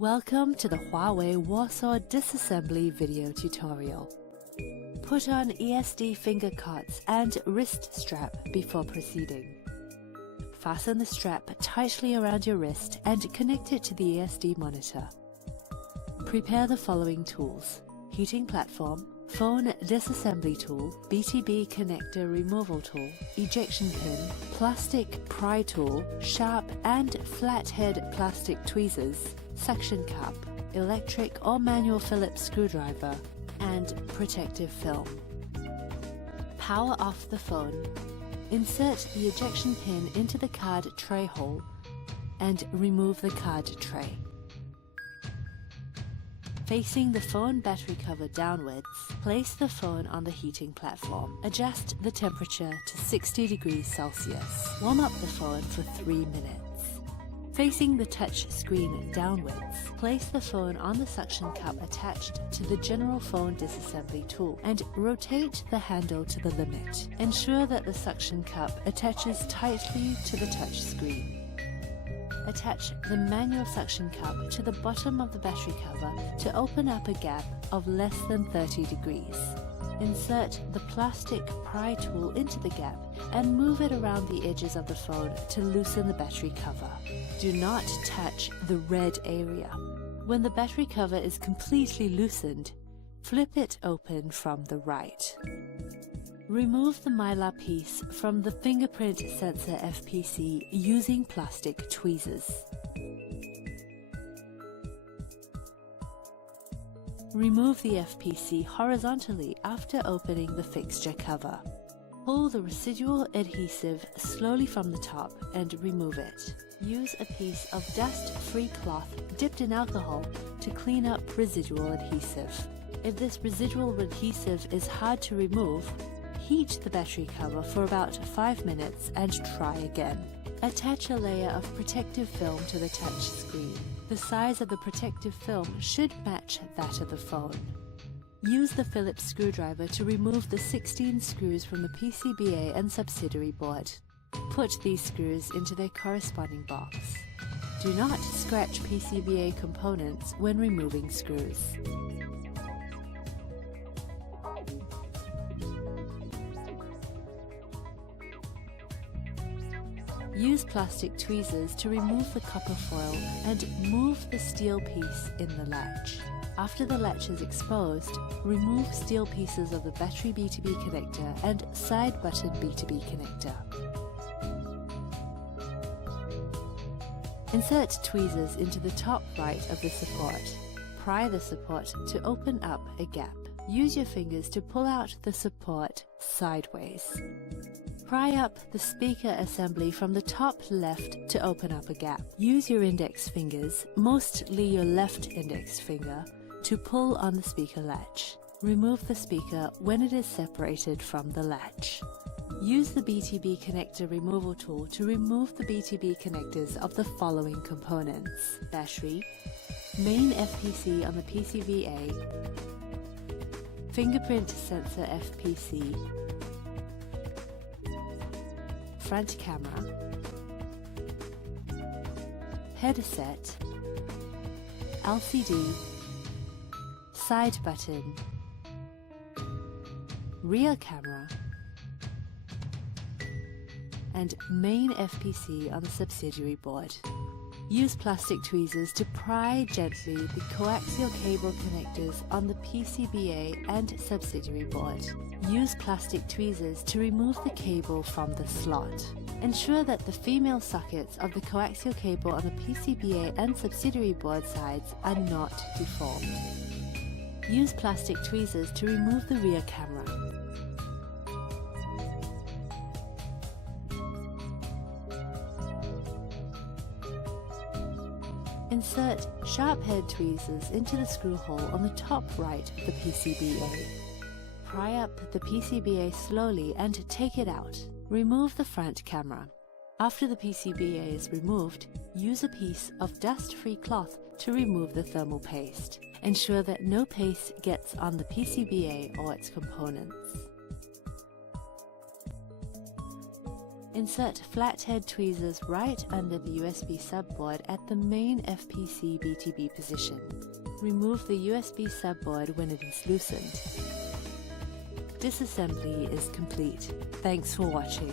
Welcome to the HUAWEI Warsaw Disassembly video tutorial. Put on ESD finger cuts and wrist strap before proceeding. Fasten the strap tightly around your wrist and connect it to the ESD monitor. Prepare the following tools: heating platform, phone disassembly tool, BTB connector removal tool, ejection pin, plastic pry tool, sharp and flathead plastic tweezers, suction cup, electric or manual Phillips screwdriver, and protective film. Power off the phone. Insert the ejection pin into the card tray hole and remove the card tray. Facing the phone battery cover downwards, place the phone on the heating platform. Adjust the temperature to 60 degrees Celsius. Warm up the phone for 3 minutes. Facing the touch screen downwards, place the phone on the suction cup attached to the general phone disassembly tool and rotate the handle to the limit. Ensure that the suction cup attaches tightly to the touch screen. Attach the manual suction cup to the bottom of the battery cover to open up a gap of less than 30 degrees. Insert the plastic pry tool into the gap and move it around the edges of the phone to loosen the battery cover. Do not touch the red area. When the battery cover is completely loosened, flip it open from the right. Remove the mylar piece from the fingerprint sensor FPC using plastic tweezers. Remove the FPC horizontally after opening the fixture cover. Pull the residual adhesive slowly from the top and remove it. Use a piece of dust-free cloth dipped in alcohol to clean up residual adhesive. If this residual adhesive is hard to remove, heat the battery cover for about 5 minutes and try again. Attach a layer of protective film to the touch screen. The size of the protective film should match that of the phone. Use the Phillips screwdriver to remove the 16 screws from the PCBA and subsidiary board. Put these screws into their corresponding box. Do not scratch PCBA components when removing screws. Use plastic tweezers to remove the copper foil and move the steel piece in the latch. After the latch is exposed, remove steel pieces of the battery BTB connector and side button BTB connector. Insert tweezers into the top right of the support. Pry the support to open up a gap. Use your fingers to pull out the support sideways. Pry up the speaker assembly from the top left to open up a gap. Use your index fingers, mostly your left index finger, to pull on the speaker latch. Remove the speaker when it is separated from the latch. Use the BTB connector removal tool to remove the BTB connectors of the following components: battery, main FPC on the PCBA, fingerprint sensor FPC, front camera, headset, LCD, side button, rear camera, and main FPC on the subsidiary board. Use plastic tweezers to pry gently the coaxial cable connectors on the PCBA and subsidiary board. Use plastic tweezers to remove the cable from the slot. Ensure that the female sockets of the coaxial cable on the PCBA and subsidiary board sides are not deformed. Use plastic tweezers to remove the rear camera. Insert sharp head tweezers into the screw hole on the top right of the PCBA. Pry up the PCBA slowly and take it out. Remove the front camera. After the PCBA is removed, use a piece of dust-free cloth to remove the thermal paste. Ensure that no paste gets on the PCBA or its components. Insert flathead tweezers right under the USB subboard at the main FPC BTB position. Remove the USB subboard when it is loosened. Disassembly is complete. Thanks for watching.